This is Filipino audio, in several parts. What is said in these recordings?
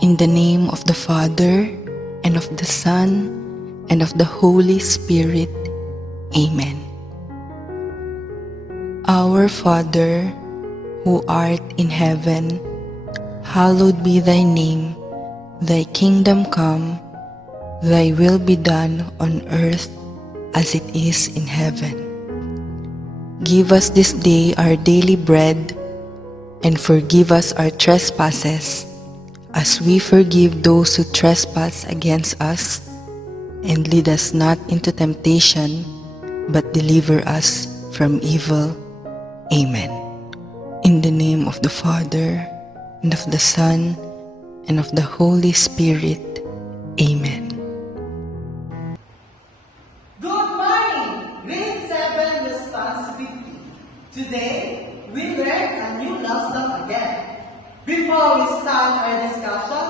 In the name of the Father, and of the Son, and of the Holy Spirit. Amen. Our Father, who art in heaven, hallowed be thy name. Thy kingdom come, thy will be done on earth as it is in heaven. Give us this day our daily bread, and forgive us our trespasses, as we forgive those who trespass against us. And lead us not into temptation, but deliver us from evil. Amen. In the name of the Father, and of the Son, and of the Holy Spirit. Amen. Good morning! Grade 7 Responsibility. Today, we learn a new lesson again. Before we start our discussion,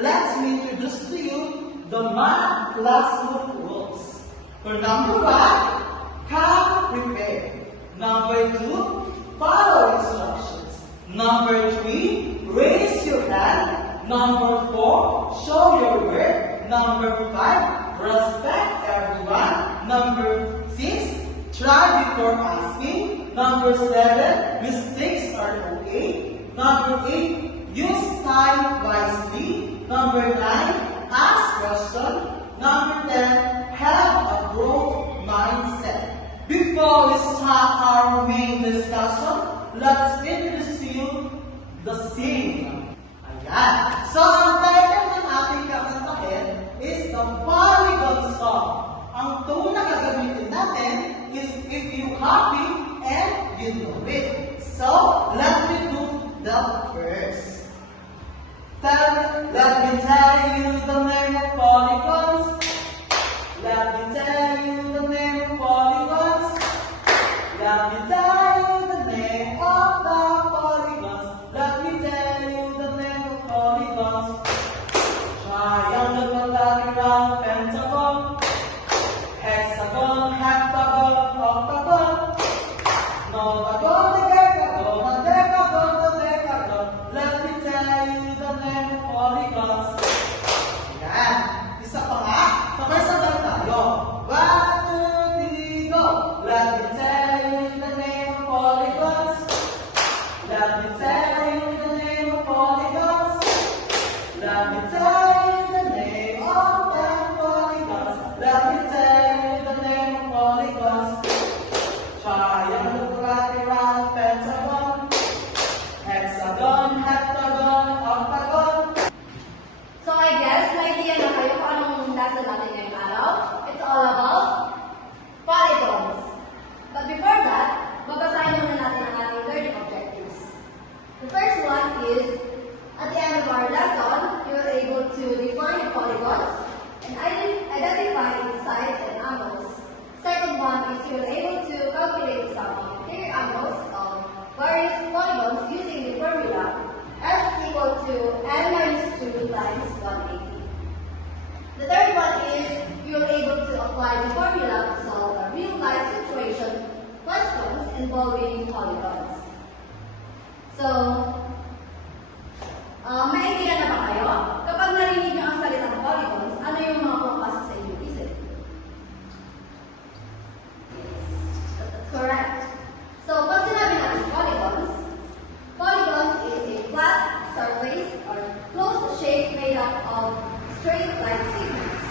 let me introduce to you the math classroom rules. For number 1, come prepared. Number 2, follow instructions. Number 3, raise your hand. Number 4, show your work. Number 5, respect everyone. Number 6, try before asking. Number 7, mistakes are okay. Number 8, use time wisely. Number 9, ask questions. Number 10, have a growth mindset. Before we start our main discussion, let's introduce to you the scene. Ayan. So, ang title ng ating kakantahin is the Polygon Song. Ang tune na gagamitin natin is If You Happy and You Know It. So, let me do the verse. Let me tell you the name of polygons. Let me tell you the name of polygons. Let me tell you the name of the polygons. Let me tell you the name of polygons. Triangle, pentagon, pentagon. Hexagon, heptagon, octagon. Notagon, decagon, decagon, decagon. Let me tell you the name of polygons. Yan. Isa pa nga. Sabay-sabay tayo. 1, 2, 3, go. Let me tell you the name of polygons. Let me tell you the name of polygons. Let me tell you the name of 10 polygons. Let me tell you the name of polygons. Triangle, quadrilateral, pentagon. Hexagon, heptagon, octagon. So I guess may idea na kayo kung anong lesson natin ngayong araw. It's all about polygons. But before that, babasahin muna natin ang ating learning objectives. The first one is, at the end of our lesson, you are able to define polygons and identify its sides and angles. Second one is you are able to calculate the sum of interior angles of various polygons using the formula S is equal to n minus 2 times 180. The third one is you are able to apply the formula to solve a real-life situation questions involving polygons. So, may idea na ba kayo? Kapag narinig nyo ang salitang polygons, ano yung mga pumapasok sa inyong isip? That's correct. So, pag sinabi natin polygons is a flat surface or closed shape made up of straight line segments.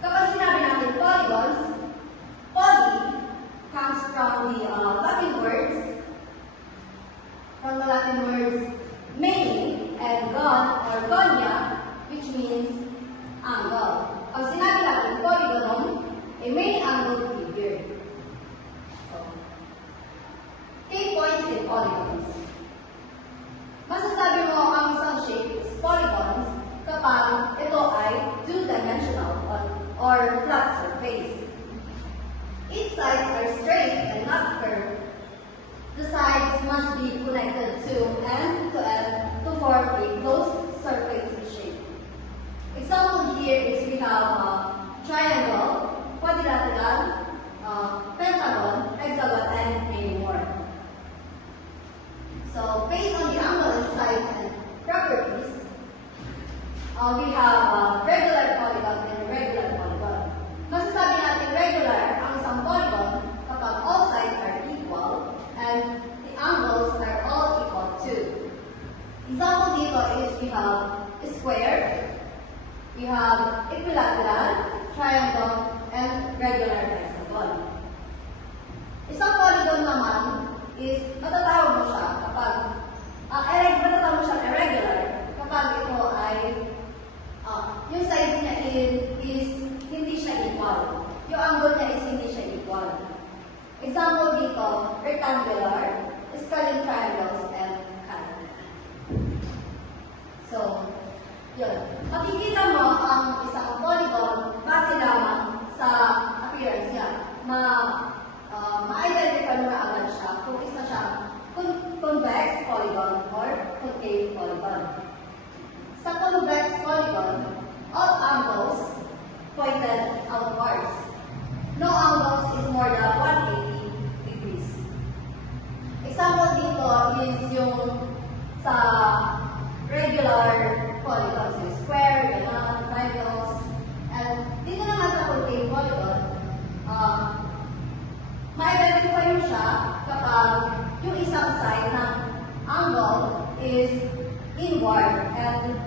Kapag sinabi natin polygons, poly comes from the Latin words many and gon or gonya, which means angle. Pag sinabi natin polygon, a many angled figure. Key points in polygons. Masasabi mo ang isang shape is polygons kapag ito ay two-dimensional or flat surface. Its sides are straight and not curved. The sides must be connected to end to form a closed surface shape. Example here is we have triangle, quadrilateral, pentagon, hexagon, and many more. So based on the angle and sides and square, we have equilateral, triangle, and regular hexagon. Isang polygon naman is matatawag mo siya kapag matatawag mo siya irregular kapag ito ay yung size niya is hindi siya equal. Yung angle niya is hindi siya equal. Example dito, rectangular, scaling triangles, and cone. So, yun. Makikita mo ang isang polygon base lamang sa appearance niya. Ma-identify mo na agad siya kung isa siya convex polygon or concave polygon. Sa convex polygon, all angles pointed outwards. No angles is more than 180 degrees. Example dito is yung sa regular polygons, yung square, ganon, triangles, and dito naman sa concave polygon, ma-identify mo siya kapag yung isang side ng angle is inward and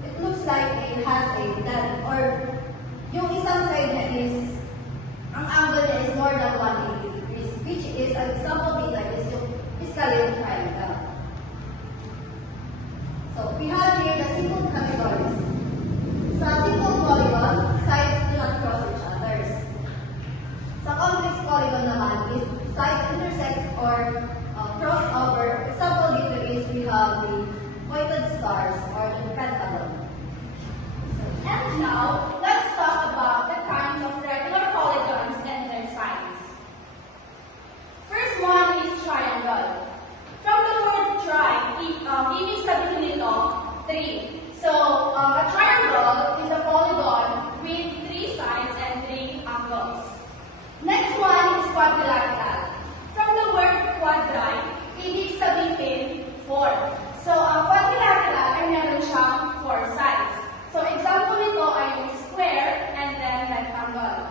it looks like it has a dent, or yung isang side niya is, ang angle niya is more than 180 degrees, which is, an example dito is yung scalene triangle. So, we have here the simple categories. Sa simple polygon, sides do not cross each other. Sa complex polygon naman is sides intersect or cross over. Example dito is we have the pointed stars or the pentagon. And now, let's talk about the kinds of regular polygons and their sides. First one is triangle. From the word tri, ibig sabihin nito, 3. So, a triangle is a polygon with 3 sides and 3 angles. Next one is quadrilateral. From the word quadri, ibig sabihin 4. So, ang quadrilateral ay meron siyang 4 sides. So, example nito ay yung square and then rectangle.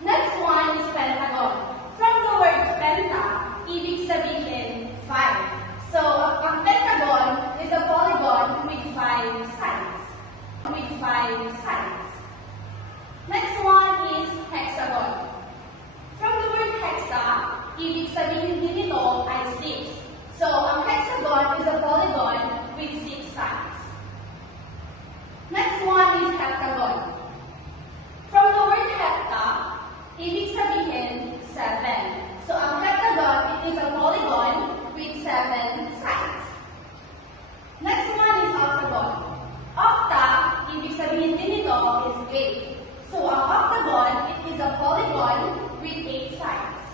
Next one is pentagon. From the word penta, ibig sabihin 5. So, ang pentagon is a polygon with 5 sides. Next one is hexagon. From the word hexa, ibig sabihin din ito ay 6. So, ang hexagon is a polygon with 6 sides. Next one is heptagon. From the word hepta, ibig sabihin 7. So, ang heptagon, it is a polygon with 7 sides. Next one is octagon. Octa, ibig sabihin din ito is 8. So, ang octagon, it is a polygon with 8 sides.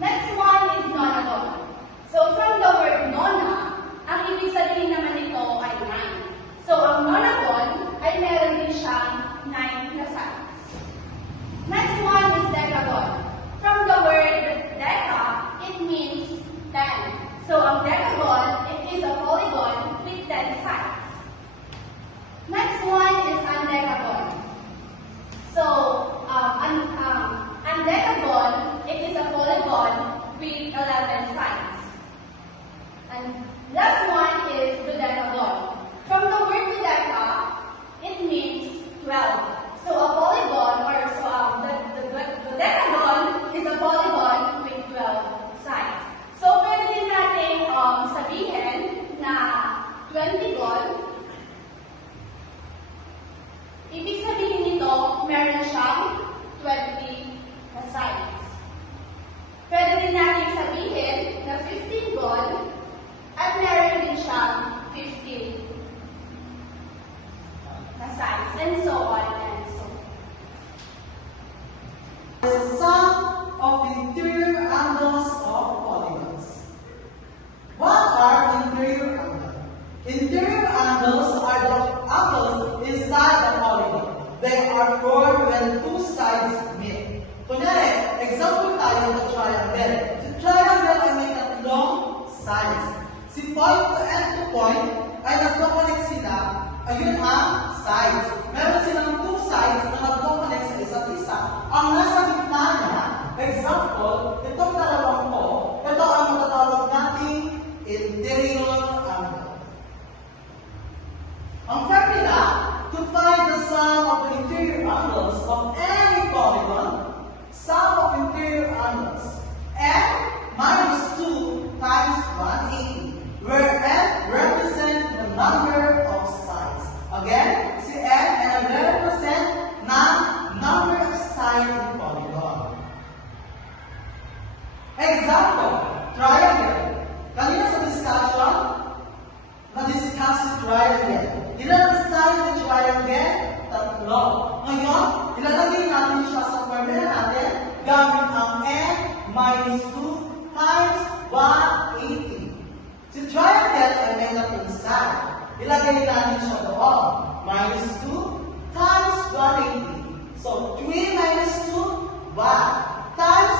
Next one is nonagon. So, from the word nona, ang ibig sabihin naman nito ay 9. So, ang nonagon ay meron din siyang 9 na sides. Next one is decagon. From the word deca, it means 10. So, ang decagon, it is a polygon with 10 sides. Next one is undecagon. So, undecagon, it is a polygon with 11 sides. And last one is dodecagon. From the word dodeca, it means 12. So, a polygon, or so the decagon is a polygon with 12 sides. So, pwede din natin sabihin na 20gon, ibig sabihin nito, meron siyang 20 na sides. Pwede din natin sabihin na 15gon, at meron din siyang 15 na sides, and so on and so on. The sum of interior angles of polygons. What are interior angles? Interior angles are the angles inside the polygon. They are formed when two sides meet. Kunyari, example tayo ng triangle. Sa triangle ay may tatlong sides. Si point to end to point ay nagko-connect sila. Ayun ang sides. Meron silang two sides na nagko-connect sa isa't isa. Ang nasa gitna niya, example, itong dalawang to, ito ang matatawag nating interior interior angles. N minus 2 times 180, where N represents the number of sides. Again, si N ay represent ng number of sides in polygon. Example, triangle. Kanina sa discussion, na-discuss si triangle. Ilan ang side ng triangle? Tatlo. Ngayon, ilalagay natin siya sa formula natin gamit ang N minus 2 times 180. Si triangle ay may tatlong side. Ilagay natin siya doon. Minus 2 times 180. So, 3 minus 2, 1 times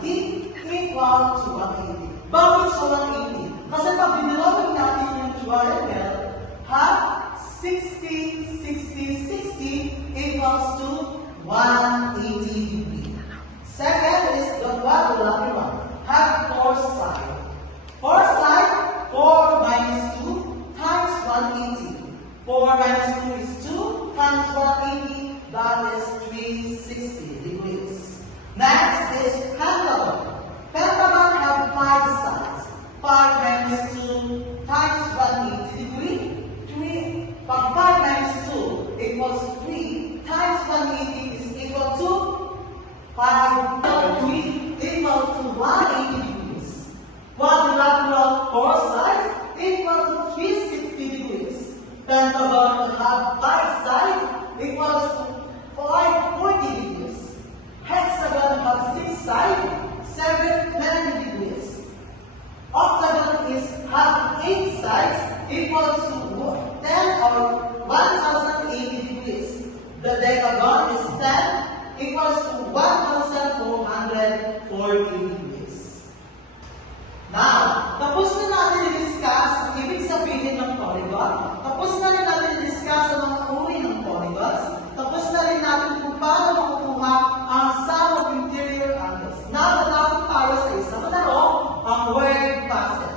180 equal to 180. Bakit sa 180? Kasi pag binilogin natin yung triangle, half 60, 60, 60 equals to 180 degrees. Second is the quadrilateral one. Have 4 sides. 4 sides, 4 minus 2 times 180. 4 minus 2 is 2 times 180, that is 360 degrees. Next is pentagon. Pentagon have 5 sides. 5 minus 2 times 180 degree. 3, pag 5 minus 2 equals 3 times 180 is equal to 5 3 equals to 180 degrees. Quadrilateral 4 sides equal to 360 degrees. Pentagon have 5 sides equals to 540 degrees. Hexagon have 6 sides, 790 degrees. Octagon is have 8 sides equals to 10 or 1080 degrees. The decagon is 10 equals to 1440 degrees. Now, tapos na natin i-discuss ang ibig sabihin ng polygon. Tapos na rin natin i-discuss ang mga uri ng polygons. Tapos na rin natin kung paano makukuha ang sum of interior angles. Now, natapos tayo sa isang laro, ang word puzzle.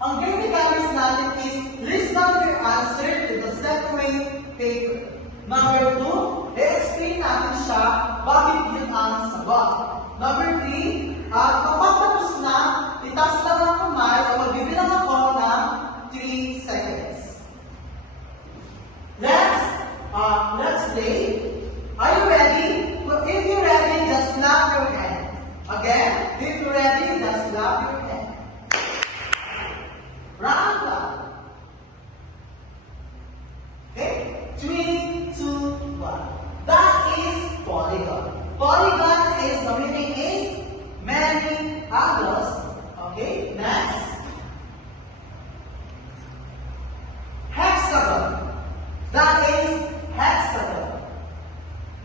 Ang game mechanics natin is list down your answer to the separate paper. Number 2, i-explain natin siya bakit yun ang sagot. Number 3, kapag tapos na, itaas lang ang kamay o magbibilang ako ng 3 seconds. Let's play. Are you ready? If you're ready, just clap your hand. Again, if you're ready, just clap your hand. Round clap. Okay, 3, 2, 1. That is polygon. Polygon is, the meaning is many angles. Okay, next. Hexagon. That is hexagon.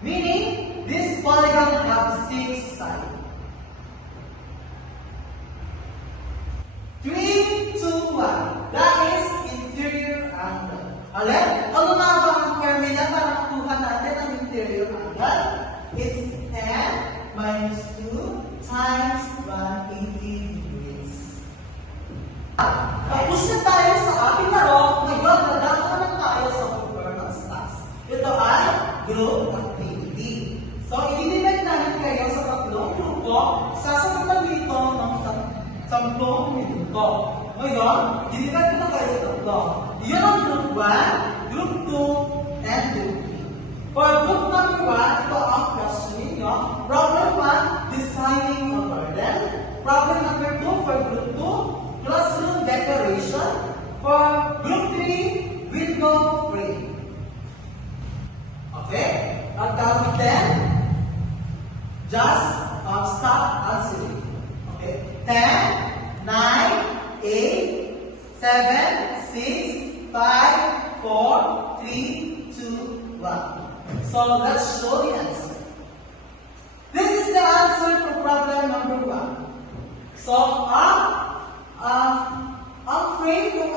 Meaning, this polygon have 6 sides. 3, 2, 1. That is interior angle. Alright? Ano nga ba ang formula para makuha natin ang interior angle? It's n minus 2 times 180 degrees. Tapos na tayo sa ating laro. Ngayon, nadako na tayo sa performance task. Ito ay group activity. So, i-divide natin kayo sa tatlong grupo. Sasagutan dito ng 10 minuto. Ngayon, i-divide na kayo sa tatlo. Yun ang group 1, group 2, and group 3. For group number 1, ito ang question ninyo. Problem 1, designing a garden. Problem number 2, for group 2, classroom decoration. For group 3, window frame. Okay? At gamit din, just stop answering. Okay? 10, 9, 8, 7, 6, 5, 4, 3, 2, 1. So let's show the answer. This is the answer for problem number 1. So ang frame ng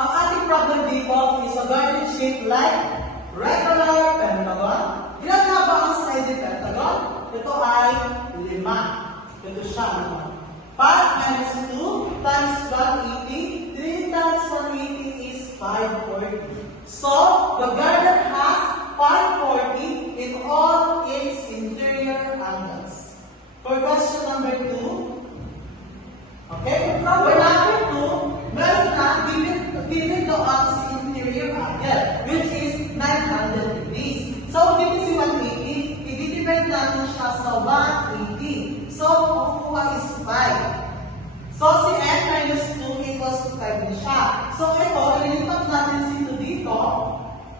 ang ating problem dito is a garden shape like regular pentagon. Ilan nga ba ang side ng pentagon? Ito ay 5. Ito siya. 5 minus 2 times 180. 3 times 180 is 540. So, the garden has 5 in all its interior angles. For question number 2, okay, for number 2, meron na given to us interior angle, which is 900 degrees. So, dito si 180, i-divide natin siya sa 180. So, makukuha is 5. So, si n minus 2 equals to 5 na siya. So, ito, ililipat natin si 2 dito,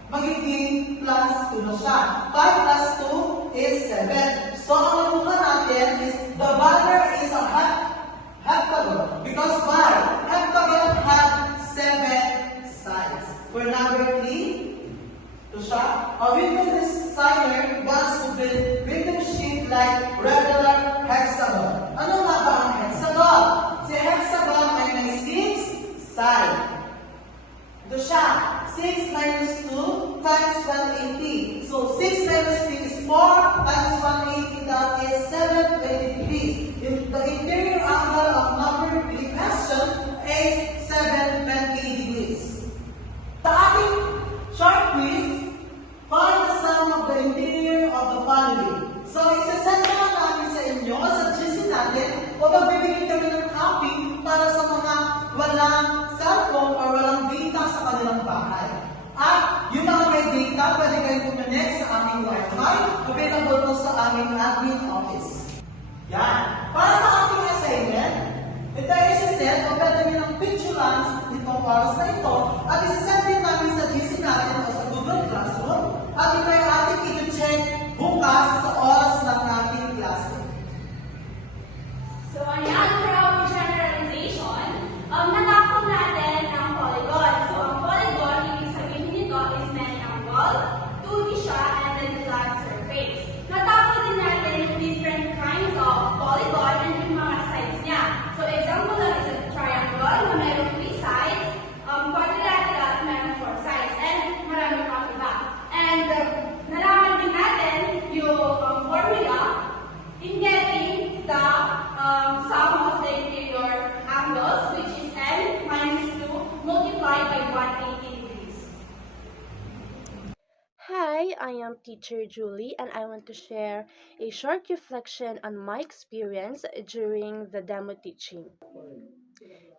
magiging plus 2 na siya. 5 plus 2 is 7. So, ang makuha natin is, the banner is a heptagon. Because why? Heptagon had 7 sides. For number 3, ito siya. A window designer wants to build window shape like regular hexagon. Ano nga ba ang hexagon? Si hexagon ay may 6 side. Ito siya. 6 minus 2 times 180. So, 6 minus 3 is 4 times 180, that is 720 degrees. The interior angle of number 3 question is 720 degrees. Sa ating short quiz, find the sum of the interior of the family. So, isasend naman namin sa inyo, sa GC natin, o magbibigay kami ng copy para sa mga walang cellphone or walang data sa kanilang bahay. At yung mga may data, pwede kayong kumonect sa aming Wi-Fi, available po sa aming admin office. Yan. Para sa ating assignment, ito ay isasend o pwede nyo ng picturans itong oras na ito at isasend din namin sa GC natin o sa Google Classroom at ito ay ating i-check bukas sa oras ng ating klase. So, ayan, for our generalization, natakot natin ang polygon. So, ang polygon, ibig sabihin nito is many angle, 2D siya, and then flat surface. Natakot din natin yung different kinds of polygon and yung mga sides niya. So, example lang is a triangle na mayroong 3 sides, quadrilateral, mayroong 4 sides, and marami pang iba. And nalaman din natin yung formula in getting the sum of the interior angles, which is n minus 2 multiplied by 180 degrees. Hi, I am teacher Julie and I want to share a short reflection on my experience during the demo teaching.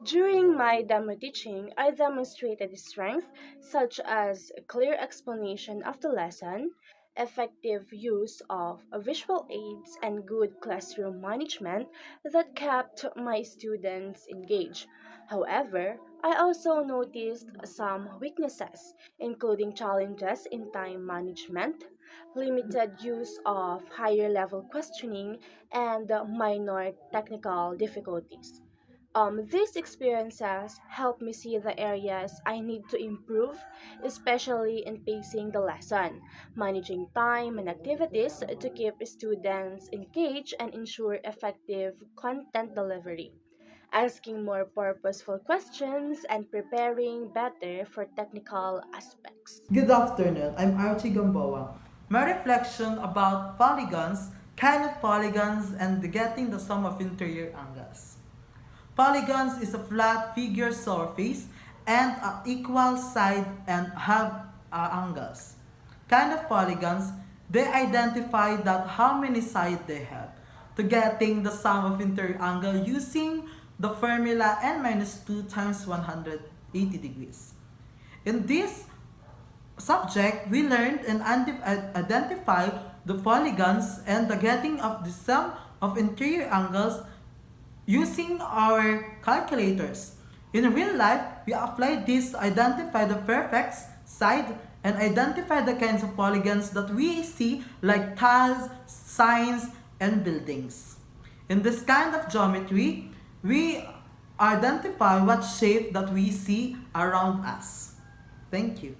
During my demo teaching, I demonstrated strength such as a clear explanation of the lesson, effective use of visual aids, and good classroom management that kept my students engaged. However, I also noticed some weaknesses, including challenges in time management, limited use of higher level questioning, and minor technical difficulties. These experiences help me see the areas I need to improve, especially in pacing the lesson, managing time and activities to keep students engaged and ensure effective content delivery, asking more purposeful questions, and preparing better for technical aspects. Good afternoon, I'm Archie Gamboa. My reflection about polygons, kind of polygons, and getting the sum of interior angles. Polygons is a flat figure surface and equal side and have angles. Kind of polygons, they identify that how many sides they have to getting the sum of interior angle using the formula n minus 2 times 180 degrees. In this subject, we learned and identified the polygons and the getting of the sum of interior angles using our calculators. In real life, we apply this to identify the perfect side and identify the kinds of polygons that we see like tiles, signs, and buildings. In this kind of geometry, we identify what shape that we see around us. Thank you.